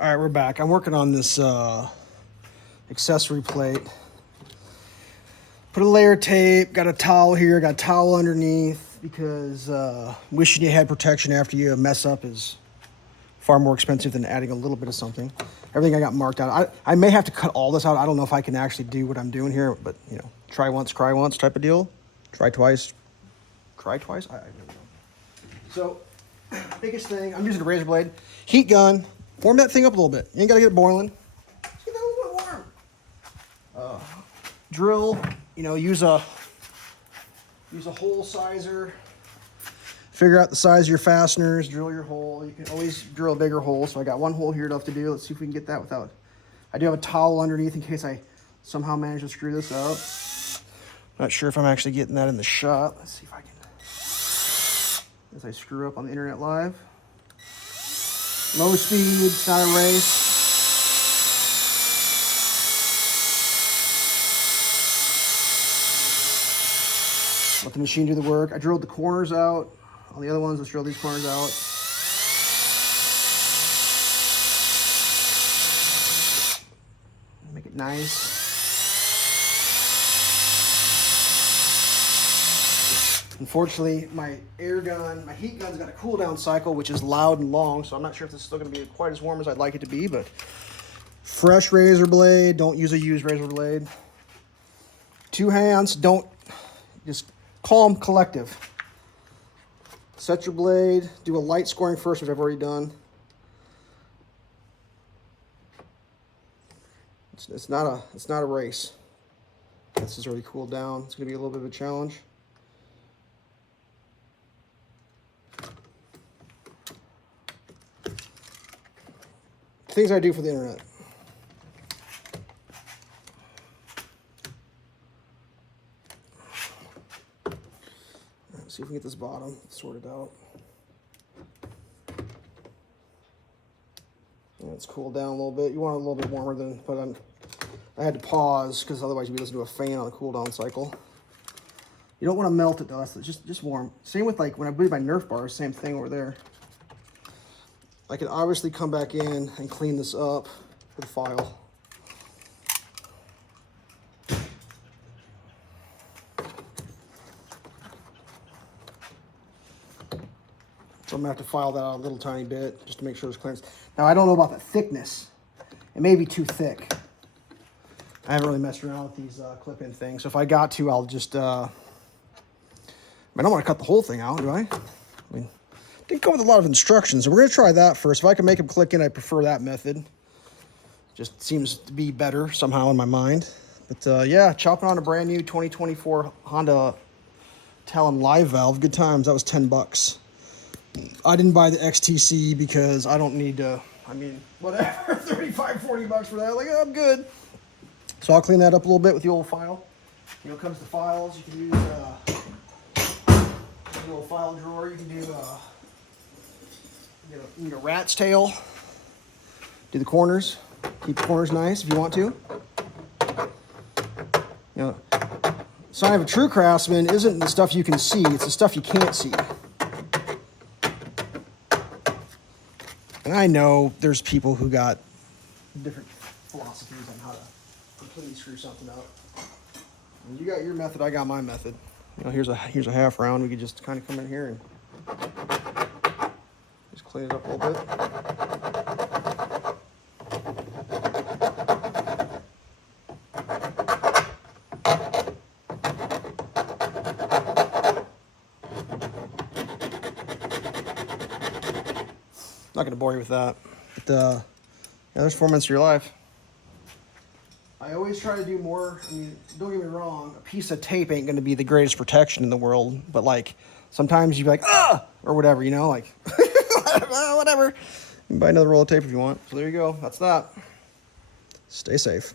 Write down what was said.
All right, we're back. I'm working on this accessory plate. Put a layer of tape, got a towel here, got a towel underneath because wishing you had protection after you mess up is far more expensive than adding a little bit of something. Everything I got marked out. I may have to cut all this out. I don't know if I can actually do what I'm doing here, but you know, try once, cry once type of deal. Try twice, cry twice. I don't know. So, biggest thing, I'm using a razor blade, heat gun. Warm that thing up a little bit. You ain't gotta get it boiling. Just get that a little bit warm. Drill, you know, use a hole sizer. Figure out the size of your fasteners, drill your hole. You can always drill a bigger hole. So I got one hole here left to do. Let's see if we can get that without. I do have a towel underneath in case I somehow manage to screw this up. Not sure if I'm actually getting that in the shot. Let's see if I can. As I screw up on the internet live. Low speed, it's not a race. Let the machine do the work. I drilled the corners out. On the other ones, let's drill these corners out. Make it nice. Unfortunately, my my heat gun's got a cool down cycle, which is loud and long, so I'm not sure if this is still gonna be quite as warm as I'd like it to be, but fresh razor blade, don't use a used razor blade. 2 hands, just calm, collective. Set your blade, do a light scoring first, which I've already done. It's not a race. This is already cooled down. It's gonna be a little bit of a challenge. Things I do for the internet. Let's see if we can get this bottom sorted out. And it's cooled down a little bit. You want it a little bit warmer than, but I had to pause because otherwise you'd be listening to a fan on a cool down cycle. You don't want to melt it though. It's just warm. Same with like when I bleed my Nerf bars. Same thing over there. I can obviously come back in and clean this up with a file. So I'm gonna have to file that out a little tiny bit just to make sure there's clearance. Now I don't know about the thickness. It may be too thick. I haven't really messed around with these clip-in things. So if I got to, I'll just, I don't want to cut the whole thing out, do I? I mean, didn't come with a lot of instructions, so we're gonna try that first. If I can make them click in, I prefer that method. Just seems to be better somehow in my mind. But yeah, chopping on a brand new 2024 Honda Talon live valve. Good times, that was 10 bucks. I didn't buy the XTC because I don't need to, I mean, whatever, 35, 40 bucks for that. Like, oh, I'm good. So I'll clean that up a little bit with the old file. You know, it comes to files, you can use a little file drawer. You can do you need a rat's tail. Do the corners. Keep the corners nice if you want to. You know, sign of a true craftsman isn't the stuff you can see, it's the stuff you can't see. And I know there's people who got different philosophies on how to completely screw something up. And you got your method, I got my method. You know, here's a half round. We could just kind of come in here and just clean it up a little bit. Not gonna bore you with that, but yeah, there's 4 minutes of your life. I always try to do more. I mean, don't get me wrong, a piece of tape ain't gonna be the greatest protection in the world, but like sometimes you'd be like, ah, or whatever, you know, like whatever. You can buy another roll of tape if you want. So there you go. That's that. Stay safe.